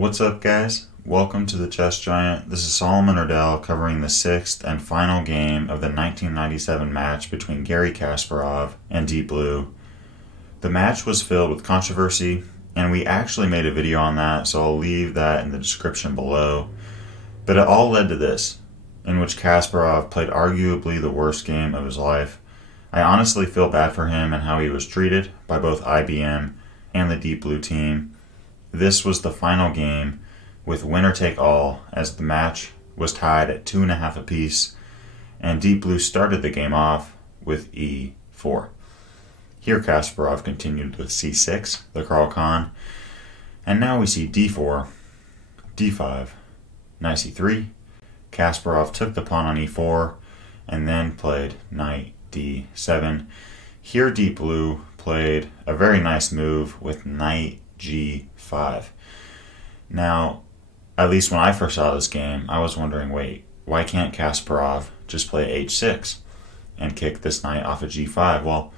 What's up, guys? Welcome to the Chess Giant. This is Solomon Erdell covering the sixth and final game of the 1997 match between Garry Kasparov and Deep Blue. The match was filled with controversy, and we actually made a video on that, so I'll leave that in the description below. But it all led to this, in which Kasparov played arguably the worst game of his life. I honestly feel bad for him and how he was treated by both IBM and the Deep Blue team. This was the final game with winner take all, as the match was tied at 2.5 apiece, and Deep Blue started the game off with e4. Here Kasparov continued with c6, the Caro-Kann, and now we see d4, d5, knight c3. Kasparov took the pawn on e4 and then played knight d7. Here Deep Blue played a very nice move with knight g5. Now, at least when I first saw this game, I was wondering, wait, why can't Kasparov just play h6 and kick this knight off of g5? Well,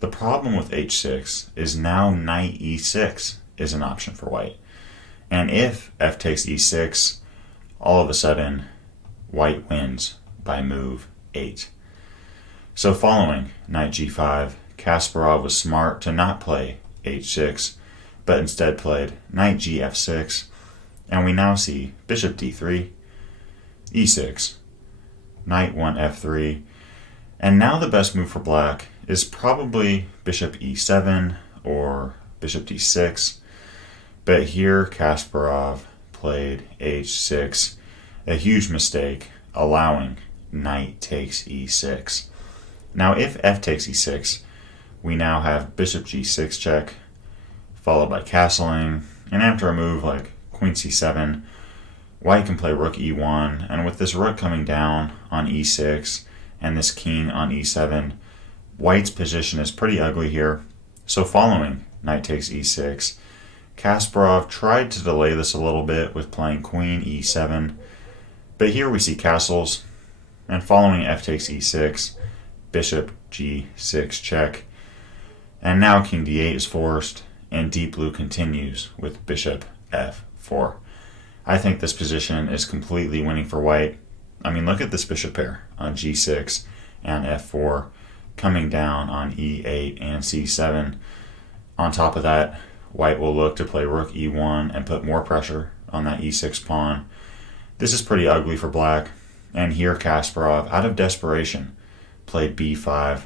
the problem with h6 is now knight e6 is an option for white. And if f takes e6, all of a sudden, white wins by move 8. So following knight g5, Kasparov was smart to not play h6, but instead played knight gf6, and we now see bishop d3, e6, knight 1 f3, and now the best move for black is probably bishop e7 or bishop d6, but here Kasparov played h6, a huge mistake, allowing knight takes e6. Now if f takes e6, we now have bishop g6 check, followed by castling, and after a move like queen c7, white can play rook e1, and with this rook coming down on e6 and this king on e7, white's position is pretty ugly here. So following knight takes e6, Kasparov tried to delay this a little bit with playing queen e7, but here we see castles, and following f takes e6, bishop g6 check, and now king d8 is forced, and Deep Blue continues with bishop f4. I think this position is completely winning for white. I mean, look at this bishop pair on g6 and f4 coming down on e8 and c7. On top of that, white will look to play rook e1 and put more pressure on that e6 pawn. This is pretty ugly for black, and here Kasparov, out of desperation, played b5,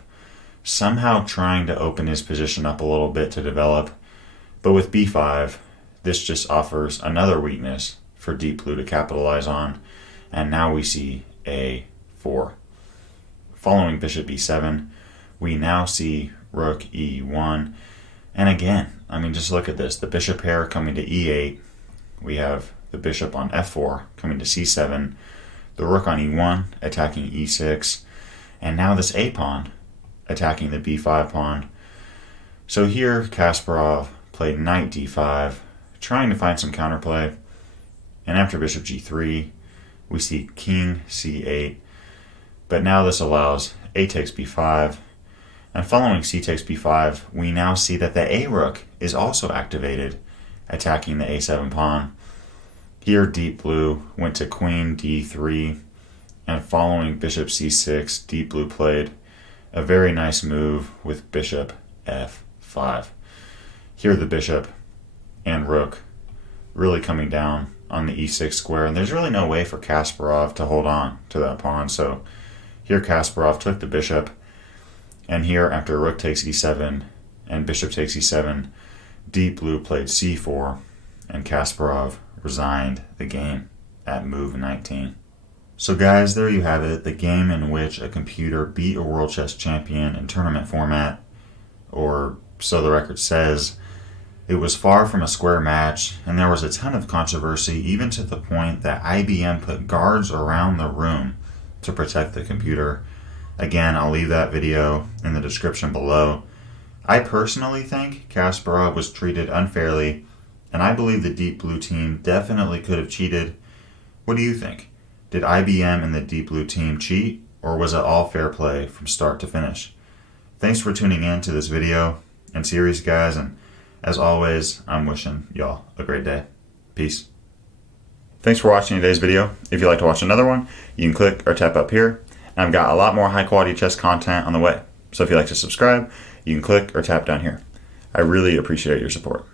somehow trying to open his position up a little bit to develop. But with b5, this just offers another weakness for Deep Blue to capitalize on, and now we see a4. Following bishop b7, we now see rook e1, and again, I mean, just look at this, the bishop pair coming to e8, we have the bishop on f4 coming to c7, the rook on e1 attacking e6, and now this a pawn attacking the b5 pawn. So here Kasparov played knight d5, trying to find some counterplay, and after bishop g3, we see king c8, but now this allows a takes b5, and following c takes b5, we now see that the a rook is also activated, attacking the a7 pawn. Here Deep Blue went to queen d3, and following bishop c6, Deep Blue played a very nice move with bishop f5. Here the bishop and rook really coming down on the e6 square, and there's really no way for Kasparov to hold on to that pawn. So here Kasparov took the bishop, and here after rook takes e7 and bishop takes e7, Deep Blue played c4, and Kasparov resigned the game at move 19. So guys, there you have it, the game in which a computer beat a world chess champion in tournament format, or so the record says. It was far from a square match, and there was a ton of controversy, even to the point that IBM put guards around the room to protect the computer. Again, I'll leave that video in the description below. I personally think Kasparov was treated unfairly, and I believe the Deep Blue team definitely could have cheated. What do you think? Did IBM and the Deep Blue team cheat, or was it all fair play from start to finish? Thanks for tuning in to this video and series, guys, and as always, I'm wishing y'all a great day. Peace. Thanks for watching today's video. If you'd like to watch another one, you can click or tap up here. And I've got a lot more high quality chess content on the way. So if you'd like to subscribe, you can click or tap down here. I really appreciate your support.